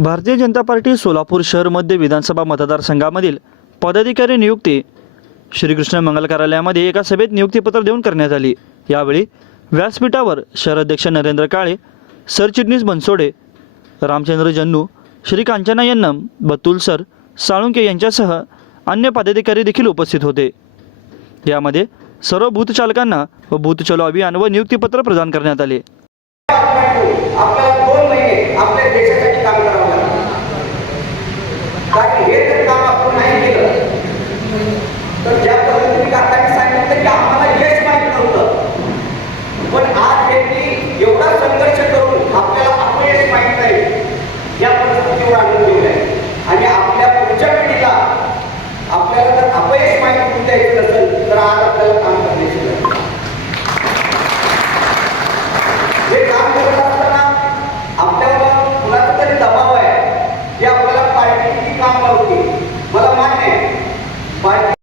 Bharatiya Janata party Solapur शहर मध्य विधानसभा मतदारसंघामधील पदाधिकारी नियुक्ती श्रीकृष्ण मंगल कार्यालयामध्ये एका सभेत नियुक्तीपत्र देऊन करण्यात आली. यावेळी व्यासपीठावर शहराध्यक्ष नरेंद्र काळे सरचिटणीस बनसोडे रामचंद्र जन्नू श्री कांचना यन्नम बतुल सर साळुंके यांच्यासह अन्य पदाधिकारी देखील उपस्थित होते. यामध्ये सर्व बूथचालकांना व बूथ चलो अभियान व नियुक्तीपत्र प्रदान करण्यात आले. आज आपल्याला काम करण्याची गरज हे काम करत असताना आपल्यावर कुणाचा तरी दबाव आहे की आपल्याला पार्टी किती काम लावते मला मान्य आहे. पार्टी